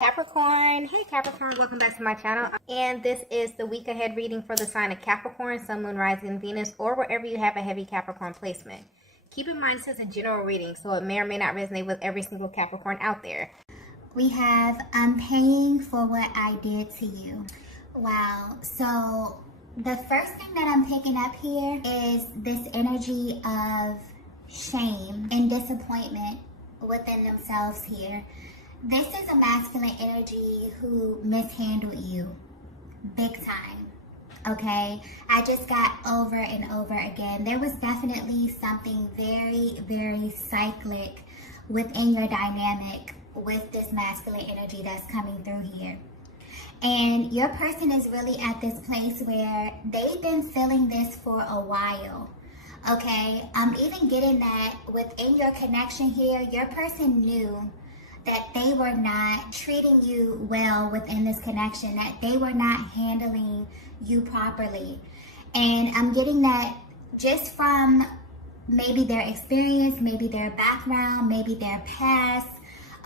Capricorn. Hey Capricorn, welcome back to my channel. And this is the week ahead reading for the sign of Capricorn, Sun, Moon, Rising, Venus, or wherever you have a heavy Capricorn placement. Keep in mind this is a general reading, so it may or may not resonate with every single Capricorn out there. We have, I'm paying for what I did to you. Wow. So the first thing that I'm picking up here is this energy of shame and disappointment within themselves here. This is a masculine energy who mishandled you big time, okay? I just got over and over again. There was definitely something very, very cyclic within your dynamic with this masculine energy that's coming through here. And your person is really at this place where they've been feeling this for a while, okay? I'm even getting that within your connection here, your person knew that they were not treating you well within this connection, that they were not handling you properly. And I'm getting that just from maybe their experience, maybe their background, maybe their past,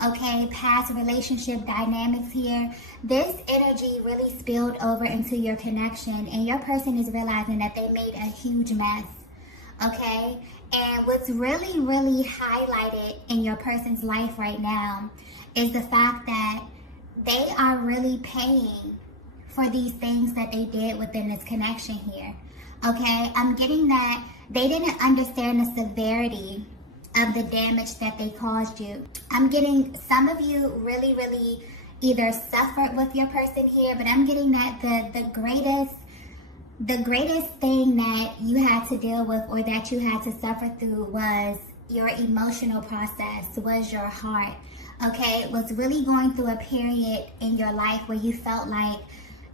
okay, past relationship dynamics here. This energy really spilled over into your connection, and your person is realizing that they made a huge mess, okay? And what's really, really highlighted in your person's life right now is the fact that they are really paying for these things that they did within this connection here, okay? I'm getting that they didn't understand the severity of the damage that they caused you. I'm getting some of you really, really either suffered with your person here, but I'm getting that the greatest thing that you had to deal with or that you had to suffer through was your emotional process, was your heart, okay? It was really going through a period in your life where you felt like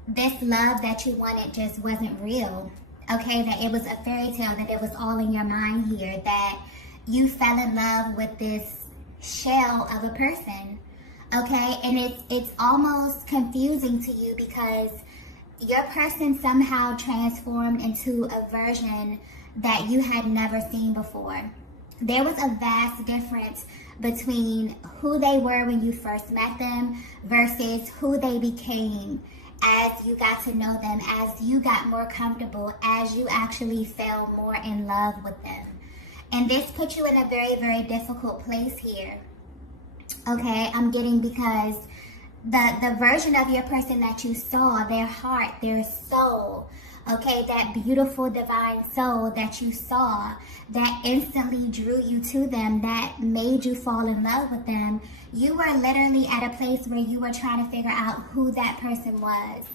this love that you wanted just wasn't real, okay? That it was a fairy tale, that it was all in your mind here, that you fell in love with this shell of a person, okay? And it's almost confusing to you because your person somehow transformed into a version that you had never seen before. There was a vast difference between who they were when you first met them versus who they became as you got to know them, as you got more comfortable, as you actually fell more in love with them. And this put you in a very, very difficult place here, okay? I'm getting because the version of your person that you saw, their heart, their soul, okay, that beautiful divine soul that you saw, that instantly drew you to them, that made you fall in love with them, you were literally at a place where you were trying to figure out who that person was,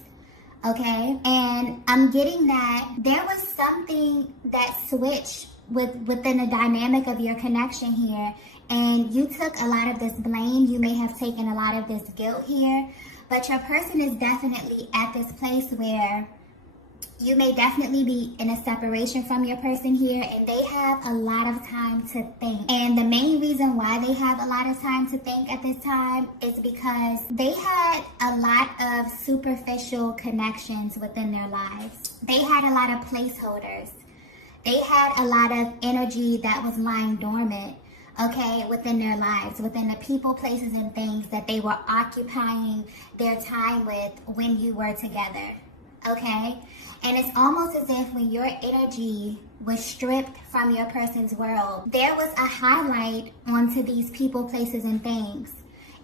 okay? And I'm getting that there was something that switched within the dynamic of your connection here, and you took a lot of this blame. You may have taken a lot of this guilt here, but your person is definitely at this place where you may definitely be in a separation from your person here, and they have a lot of time to think. And the main reason why they have a lot of time to think at this time is because they had a lot of superficial connections within their lives. They had a lot of placeholders. They had a lot of energy that was lying dormant, okay, within their lives, within the people, places, and things that they were occupying their time with when you were together, okay? And it's almost as if when your energy was stripped from your person's world, there was a highlight onto these people, places, and things.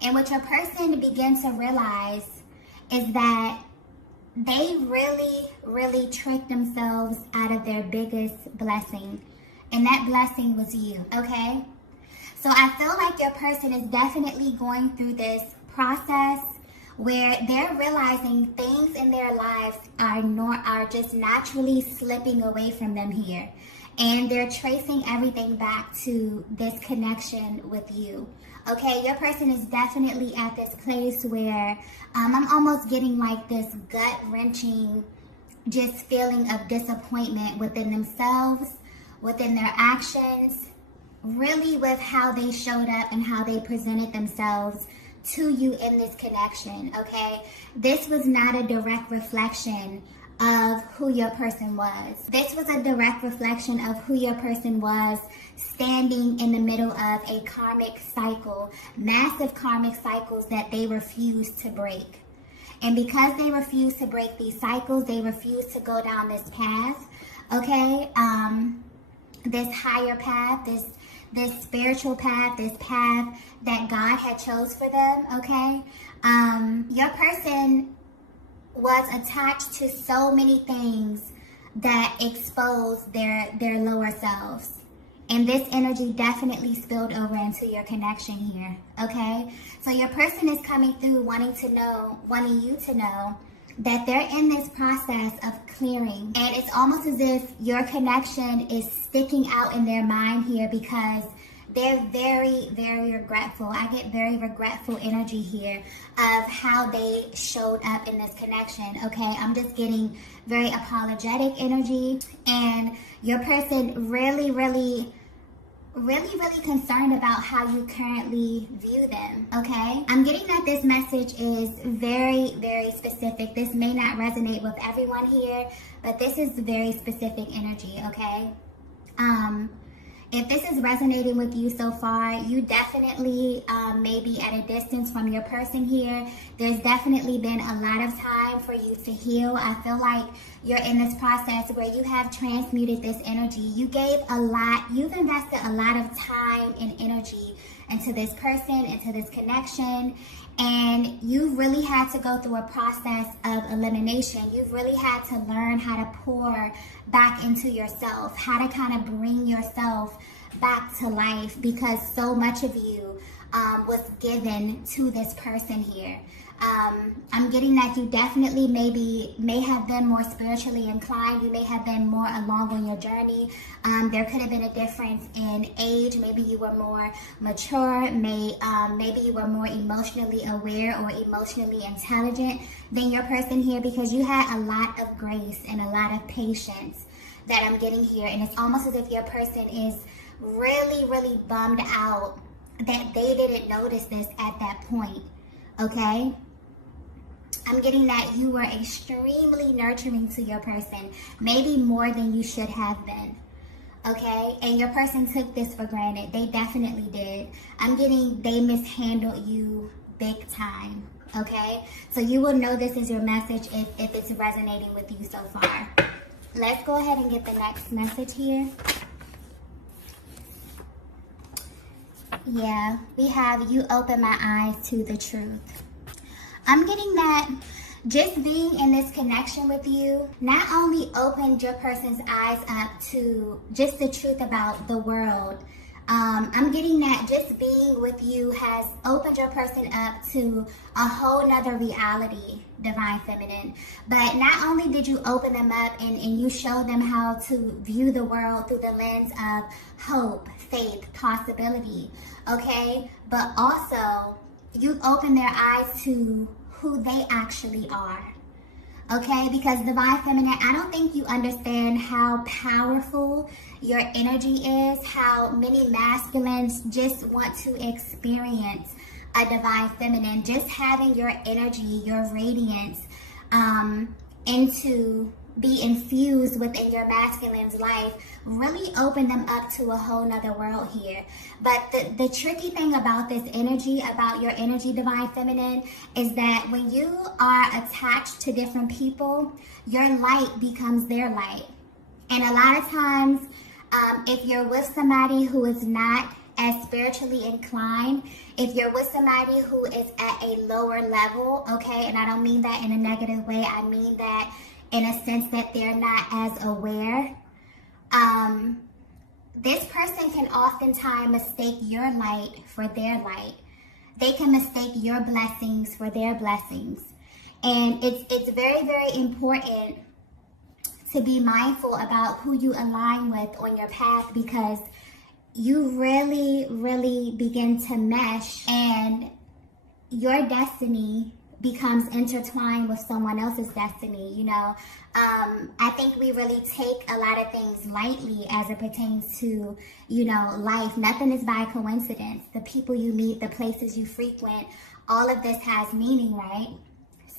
And what your person began to realize is that they really, really tricked themselves out of their biggest blessing. And that blessing was you, okay? So I feel like your person is definitely going through this process where they're realizing things in their lives are just naturally slipping away from them here. And they're tracing everything back to this connection with you. Okay, your person is definitely at this place where I'm almost getting like this gut-wrenching just feeling of disappointment within themselves, within their actions, really with how they showed up and how they presented themselves to you in this connection, okay? This was not a direct reflection of who your person was. This was a direct reflection of who your person was, standing in the middle of a karmic cycle, massive karmic cycles that they refused to break. And because they refused to break these cycles, they refused to go down this path, okay? This higher path, this spiritual path, this path that God had chose for them, okay? Your person was attached to so many things that exposed their lower selves. And this energy definitely spilled over into your connection here, okay? So your person is coming through wanting you to know that they're in this process of clearing. And it's almost as if your connection is sticking out in their mind here because they're very, very regretful. I get very regretful energy here of how they showed up in this connection, okay? I'm just getting very apologetic energy. And your person really concerned about how you currently view them, okay? I'm getting that this message is very, very specific. This may not resonate with everyone here, but this is very specific energy, okay? If this is resonating with you so far, you definitely may be at a distance from your person here. There's definitely been a lot of time for you to heal. I feel like you're in this process where you have transmuted this energy. You gave a lot, you've invested a lot of time and energy into this person, into this connection, and you really had to go through a process of elimination. You've really had to learn how to pour back into yourself, how to kind of bring yourself back to life because so much of you was given to this person here. I'm getting that you definitely may have been more spiritually inclined. You may have been more along on your journey. There could have been a difference in age. Maybe you were more mature. Maybe you were more emotionally aware or emotionally intelligent than your person here because you had a lot of grace and a lot of patience that I'm getting here. And it's almost as if your person is really bummed out that they didn't notice this at that point, okay? I'm getting that you were extremely nurturing to your person, maybe more than you should have been, okay? And your person took this for granted. They definitely did. I'm getting they mishandled you big time, okay? So you will know this is your message if it's resonating with you so far. Let's go ahead and get the next message here. Yeah, we have you open my eyes to the truth. I'm getting that just being in this connection with you not only opened your person's eyes up to just the truth about the world. I'm getting that just being with you has opened your person up to a whole nother reality, Divine Feminine. But not only did you open them up and you show them how to view the world through the lens of hope, faith, possibility, okay? But also, you've opened their eyes to who they actually are, okay? Because Divine Feminine, I don't think you understand how powerful your energy is, how many masculines just want to experience a Divine Feminine. Just having your energy, your radiance, be infused within your masculine's life really open them up to a whole nother world here. But the tricky thing about this energy, about your energy, Divine Feminine, is that when you are attached to different people, your light becomes their light. And a lot of times, if you're with somebody who is not as spiritually inclined, if you're with somebody who is at a lower level, okay, and I don't mean that in a negative way, I mean that in a sense that they're not as aware, this person can oftentimes mistake your light for their light. They can mistake your blessings for their blessings. And it's very, very important to be mindful about who you align with on your path, because you really begin to mesh and your destiny becomes intertwined with someone else's destiny, you know. I think we really take a lot of things lightly as it pertains to, you know, life. Nothing is by coincidence. The people you meet, the places you frequent, all of this has meaning, right?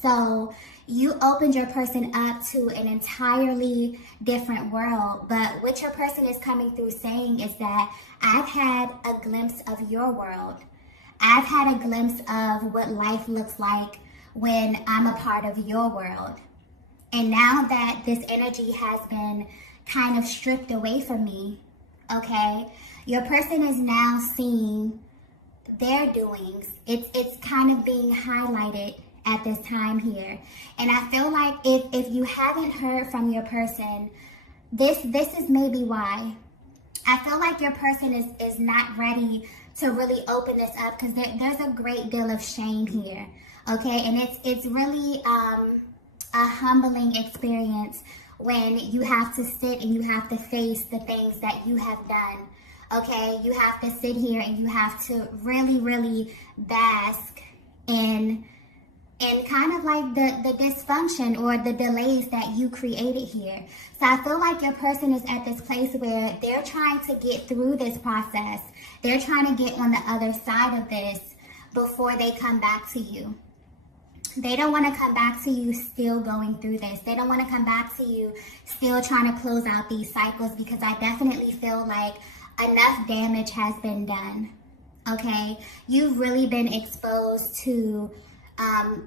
So you opened your person up to an entirely different world. But what your person is coming through saying is that I've had a glimpse of your world. I've had a glimpse of what life looks like when I'm a part of your world. And now that this energy has been kind of stripped away from me, okay, your person is now seeing their doings. It's kind of being highlighted at this time here. And I feel like if you haven't heard from your person, this is maybe why. I feel like your person is not ready to really open this up, because there's a great deal of shame here, okay? And it's really a humbling experience when you have to sit and you have to face the things that you have done, okay? You have to sit here and you have to really, really bask in kind of like the dysfunction or the delays that you created here. So I feel like your person is at this place where they're trying to get through this process. They're trying to get on the other side of this before they come back to you. They don't want to come back to you still going through this. They don't want to come back to you still trying to close out these cycles, because I definitely feel like enough damage has been done, okay? You've really been exposed to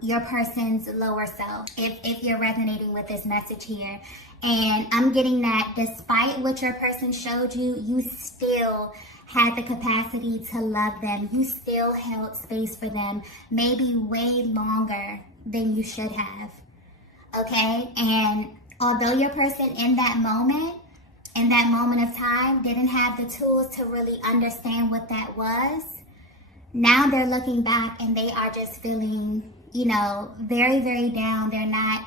your person's lower self, if you're resonating with this message here. And I'm getting that despite what your person showed you, you still had the capacity to love them. You still held space for them, maybe way longer than you should have, okay? And although your person in that moment of time, didn't have the tools to really understand what that was, now they're looking back and they are just feeling, you know, very, very down. They're not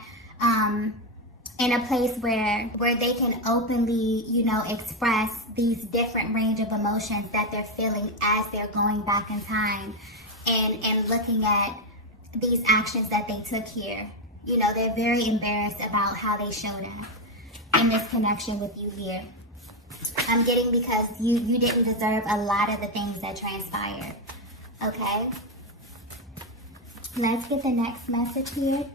in a place where they can openly, you know, express these different range of emotions that they're feeling as they're going back in time and looking at these actions that they took here. You know, they're very embarrassed about how they showed up in this connection with you here. I'm getting because you didn't deserve a lot of the things that transpired. Okay, let's get the next message here.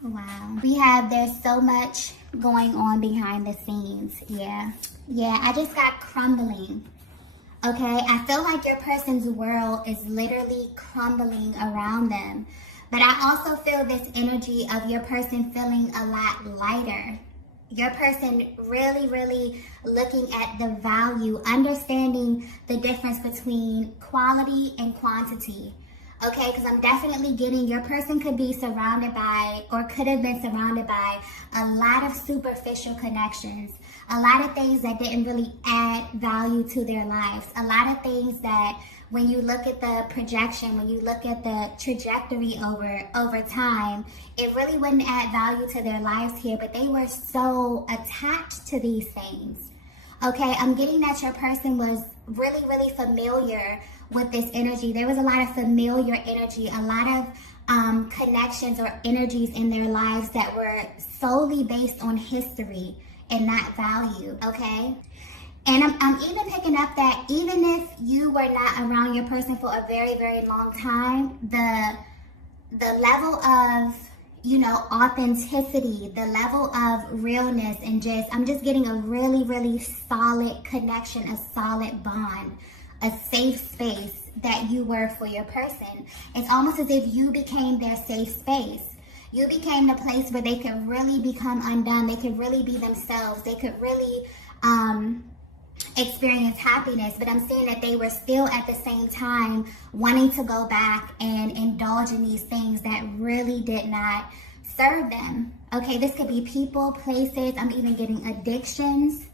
Wow, we have, there's so much going on behind the scenes. Yeah, I just got crumbling. Okay, I feel like your person's world is literally crumbling around them. But I also feel this energy of your person feeling a lot lighter. Your person really, really looking at the value, understanding the difference between quality and quantity. Okay, because I'm definitely getting your person could be surrounded by, or could have been surrounded by, a lot of superficial connections. A lot of things that didn't really add value to their lives. A lot of things that when you look at the projection, when you look at the trajectory over time, it really wouldn't add value to their lives here, but they were so attached to these things. Okay, I'm getting that your person was really, really familiar with this energy. There was a lot of familiar energy, a lot of connections or energies in their lives that were solely based on history and not value, okay? And I'm even picking up that even if you were not around your person for a very, very long time, the level of, you know, authenticity, the level of realness, and I'm just getting a really, really solid connection, a solid bond, a safe space that you were for your person. It's almost as if you became their safe space. You became the place where they could really become undone. They could really be themselves. They could really experience happiness. But I'm seeing that they were still at the same time wanting to go back and indulge in these things that really did not serve them. Okay, this could be people, places. I'm even getting addictions.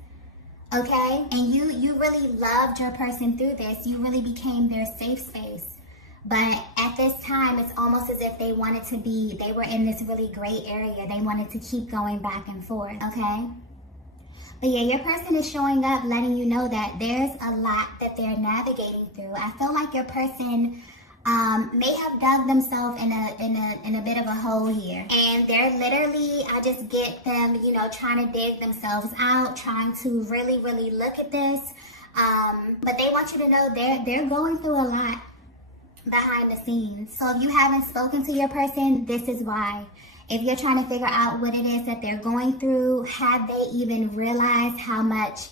Okay, and you really loved your person through this. You really became their safe space. But at this time, it's almost as if they wanted to be, they were in this really gray area. They wanted to keep going back and forth, okay? But yeah, your person is showing up, letting you know that there's a lot that they're navigating through. I feel like your person may have dug themselves in a bit of a hole here. And they're literally, I just get them, you know, trying to dig themselves out, trying to really, really look at this. But they want you to know they're going through a lot. behind the scenes. So if you haven't spoken to your person, this is why. If you're trying to figure out what it is that they're going through, have they even realized how much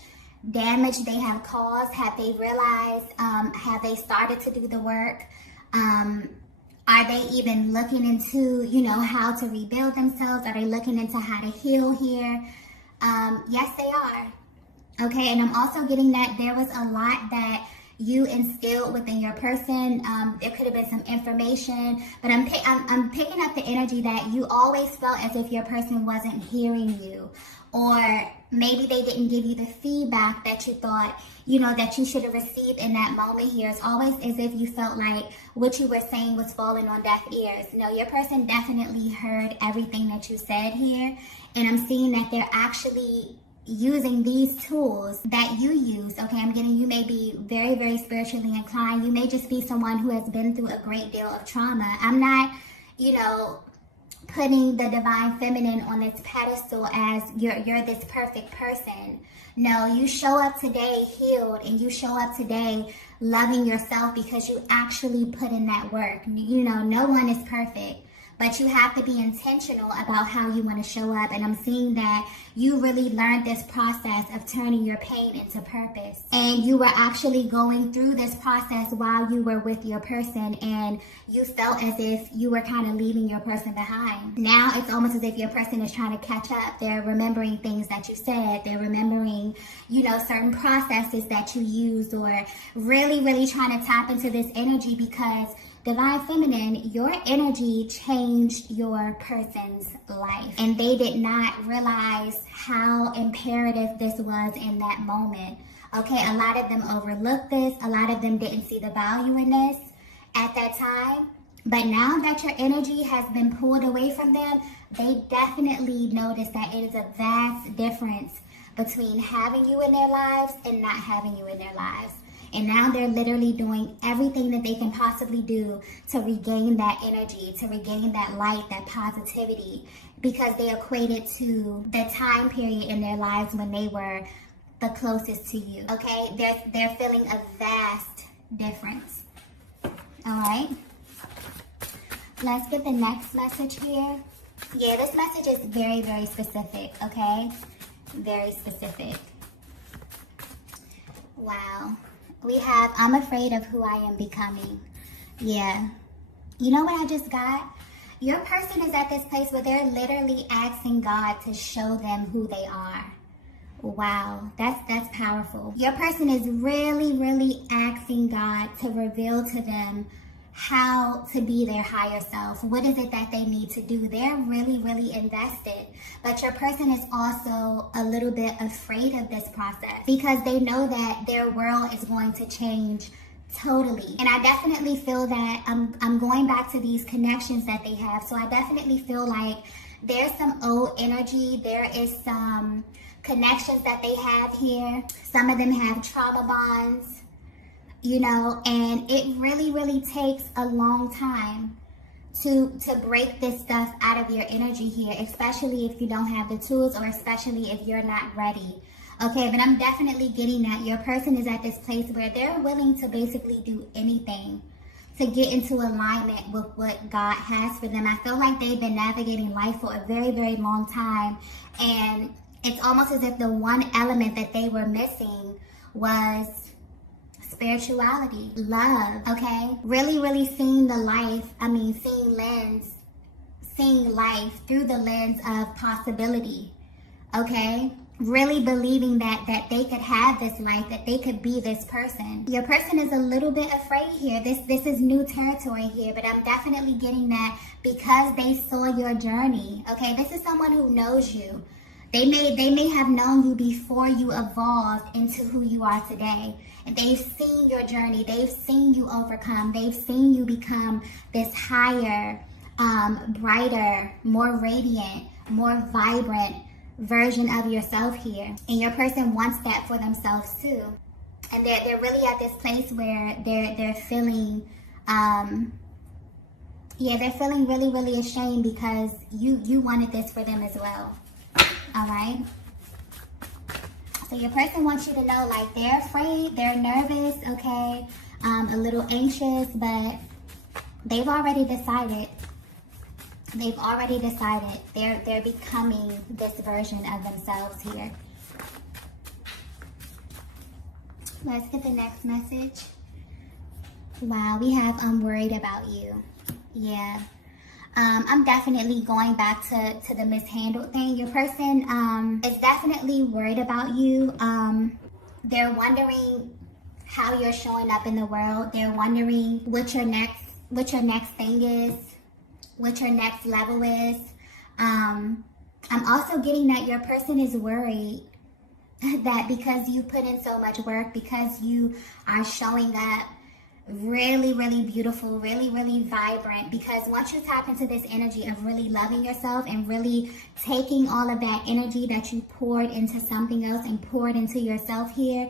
damage they have caused? Have they realized, have they started to do the work? Are they even looking into, how to rebuild themselves? Are they looking into how to heal here? Yes, they are. Okay, and I'm also getting that there was a lot that you instilled within your person. There could have been some information, but I'm picking up the energy that you always felt as if your person wasn't hearing you, or maybe they didn't give you the feedback that you thought, that you should have received in that moment here. It's always as if you felt like what you were saying was falling on deaf ears. No, your person definitely heard everything that you said here, and I'm seeing that they're actually using these tools that you use. Okay, I'm getting you may be very, very spiritually inclined. You may just be someone who has been through a great deal of trauma. I'm not, putting the divine feminine on this pedestal as you're this perfect person. No, you show up today healed, and you show up today loving yourself because you actually put in that work. No one is perfect, but you have to be intentional about how you want to show up. And I'm seeing that you really learned this process of turning your pain into purpose. And you were actually going through this process while you were with your person, and you felt as if you were kind of leaving your person behind. Now it's almost as if your person is trying to catch up. They're remembering things that you said. They're remembering, certain processes that you used, or really, really trying to tap into this energy because Divine Feminine, your energy changed your person's life, and they did not realize how imperative this was in that moment. Okay, a lot of them overlooked this. A lot of them didn't see the value in this at that time. But now that your energy has been pulled away from them, they definitely notice that it is a vast difference between having you in their lives and not having you in their lives. And now they're literally doing everything that they can possibly do to regain that energy, to regain that light, that positivity, because they equate it to the time period in their lives when they were the closest to you. Okay, they're feeling a vast difference. All right, let's get the next message here. Yeah, this message is very, very specific. Okay, very specific. Wow. We have, I'm afraid of who I am becoming. Yeah. You know what I just got? Your person is at this place where they're literally asking God to show them who they are. Wow, that's powerful. Your person is really, really asking God to reveal to them how to be their higher self. What is it that they need to do? They're really, really invested. But your person is also a little bit afraid of this process because they know that their world is going to change totally. And I definitely feel that I'm going back to these connections that they have. So I definitely feel like there's some old energy. There is some connections that they have here. Some of them have trauma bonds. And it really, really takes a long time to break this stuff out of your energy here, especially if you don't have the tools, or especially if you're not ready. Okay, but I'm definitely getting that your person is at this place where they're willing to basically do anything to get into alignment with what God has for them. I feel like they've been navigating life for a very, very long time, and it's almost as if the one element that they were missing was spirituality, love, okay? Really, really seeing life through the lens of possibility, okay? Really believing that they could have this life, that they could be this person. Your person is a little bit afraid here. This is new territory here, but I'm definitely getting that because they saw your journey, okay? This is someone who knows you. They may have known you before you evolved into who you are today. And they've seen your journey. They've seen you overcome. They've seen you become this higher, brighter, more radiant, more vibrant version of yourself here. And your person wants that for themselves too. And they're really at this place where they're feeling they're feeling really, really ashamed because you wanted this for them as well. All right. So your person wants you to know, like, they're afraid, they're nervous, okay, a little anxious, but They've already decided. They've already decided. They're becoming this version of themselves here. Let's get the next message. Wow, we have I'm worried about you. Yeah. I'm definitely going back to the mishandled thing. Your person is definitely worried about you. They're wondering how you're showing up in the world. They're wondering what your next thing is, what your next level is. I'm also getting that your person is worried that because you put in so much work, because you are showing up really, really beautiful, really, really vibrant, because once you tap into this energy of really loving yourself and really taking all of that energy that you poured into something else and poured into yourself here,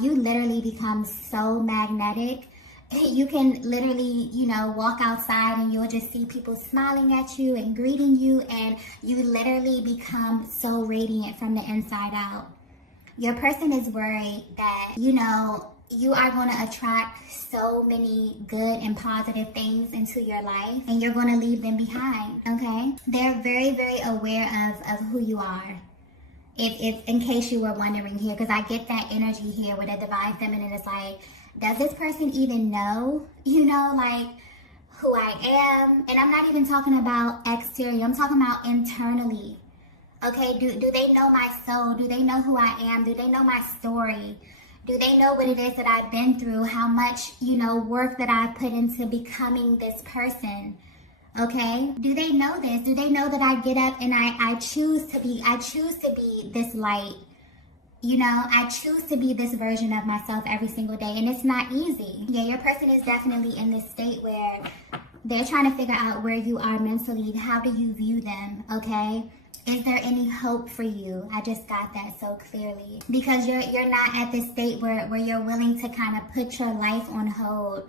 you literally become so magnetic. You can literally, walk outside and you'll just see people smiling at you and greeting you, and you literally become so radiant from the inside out. Your person is worried that, you are going to attract so many good and positive things into your life, and you're going to leave them behind, okay? They're very, very aware of who you are. If in case you were wondering here, because I get that energy here with a divine feminine. It's like, does this person even know, like who I am? And I'm not even talking about exterior. I'm talking about internally. Okay, do they know my soul? Do they know who I am? Do they know my story? Do they know what it is that I've been through? How much, work that I put into becoming this person? Okay? Do they know this? Do they know that I get up and I choose to be this light? I choose to be this version of myself every single day, and it's not easy. Yeah, your person is definitely in this state where they're trying to figure out where you are mentally. How do you view them? Okay? Is there any hope for you? I just got that so clearly. Because you're not at this state where you're willing to kind of put your life on hold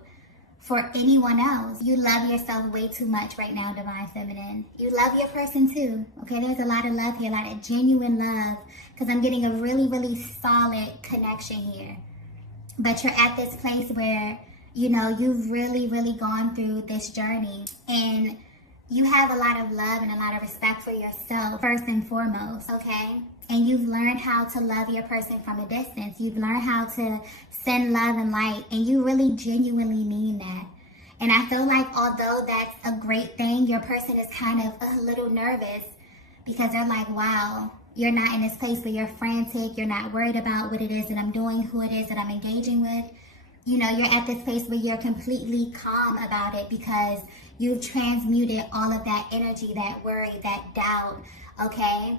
for anyone else. You love yourself way too much right now, Divine Feminine. You love your person too. Okay, there's a lot of love here, a lot of genuine love. Because I'm getting a really, really solid connection here. But you're at this place where, you've really, really gone through this journey. And you have a lot of love and a lot of respect for yourself, first and foremost, okay? And you've learned how to love your person from a distance. You've learned how to send love and light, and you really genuinely mean that. And I feel like although that's a great thing, your person is kind of a little nervous because they're like, wow, you're not in this place where you're frantic. You're not worried about what it is that I'm doing, who it is that I'm engaging with. You're at this place where you're completely calm about it because you've transmuted all of that energy, that worry, that doubt, okay,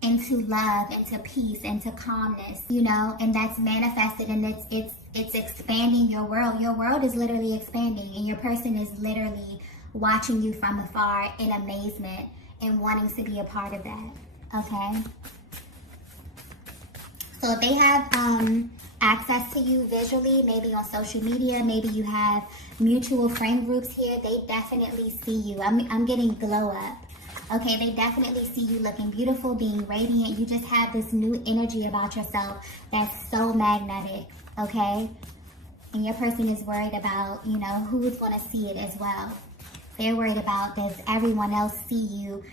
into love, into peace, into calmness, and that's manifested, and it's expanding your world. Your world is literally expanding, and your person is literally watching you from afar in amazement and wanting to be a part of that, okay? So if they have access to you visually, maybe on social media, maybe you have mutual friend groups here, they definitely see you. I'm getting glow up. Okay, they definitely see you looking beautiful, being radiant. You just have this new energy about yourself that's so magnetic, okay? And your person is worried about, who's going to see it as well. They're worried about, does everyone else see you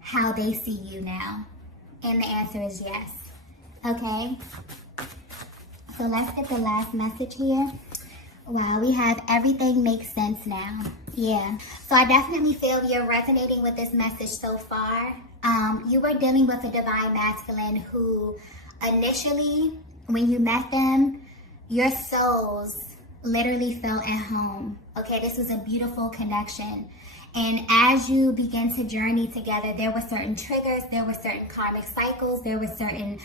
how they see you now? And the answer is yes. Okay? So let's get the last message here. Wow, we have everything makes sense now. Yeah. So I definitely feel you're resonating with this message so far. You were dealing with a divine masculine who initially, when you met them, your souls literally felt at home. Okay, this was a beautiful connection. And as you begin to journey together, there were certain triggers, there were certain karmic cycles, there were certain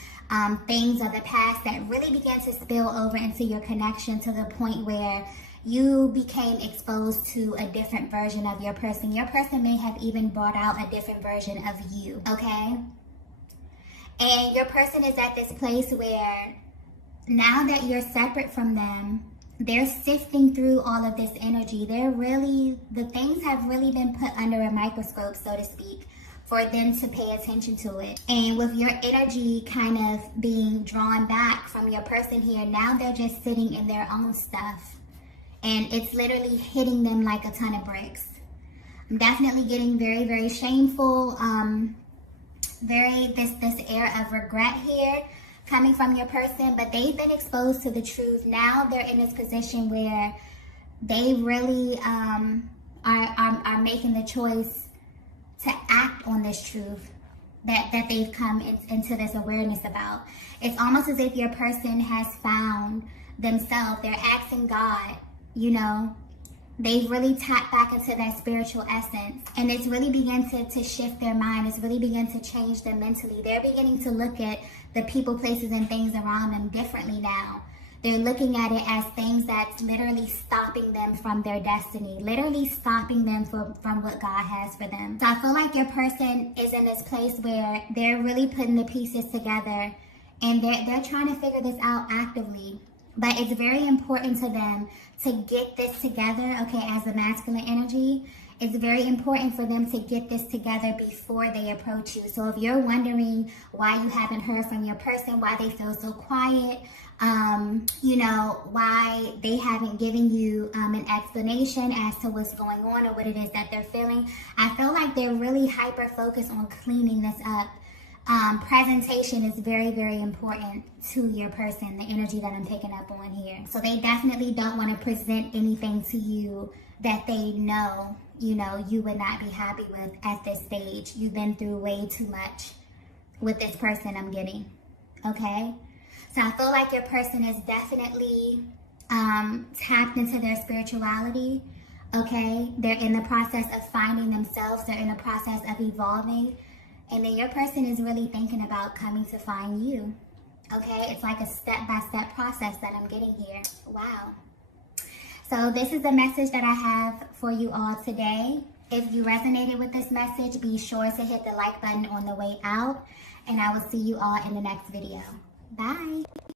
things of the past that really began to spill over into your connection to the point where you became exposed to a different version of your person. Your person may have even brought out a different version of you, okay? And your person is at this place where now that you're separate from them, they're sifting through all of this energy. The things have really been put under a microscope, so to speak, for them to pay attention to it. And with your energy kind of being drawn back from your person here, now they're just sitting in their own stuff. and it's literally hitting them like a ton of bricks. I'm definitely getting very, very shameful, this air of regret here coming from your person, but they've been exposed to the truth. Now they're in this position where they really are making the choice to act on this truth that they've come into this awareness about. It's almost as if your person has found themselves. They're asking God, you know, they've really tapped back into that spiritual essence, and it's really begun to shift their mind. It's really begun to change them mentally. They're beginning to look at the people, places, and things around them differently now. They're looking at it as things that's literally stopping them from their destiny, literally stopping them from what God has for them. So I feel like your person is in this place where they're really putting the pieces together, and they're trying to figure this out actively. But it's very important to them to get this together, okay, as a masculine energy. It's very important for them to get this together before they approach you. So if you're wondering why you haven't heard from your person, why they feel so quiet, you know, why they haven't given you an explanation as to what's going on or what it is that they're feeling, I feel like they're really hyper-focused on cleaning this up. Presentation is very, very important to your person, the energy that I'm picking up on here. So they definitely don't want to present anything to you that they know, you know, you would not be happy with at this stage. You've been through way too much with this person, I'm getting, okay? So I feel like your person is definitely tapped into their spirituality, okay? They're in the process of finding themselves. They're in the process of evolving. And then your person is really thinking about coming to find you, okay? It's like a step-by-step process that I'm getting here. Wow. So this is the message that I have for you all today. If you resonated with this message, be sure to hit the like button on the way out. And I will see you all in the next video. Bye.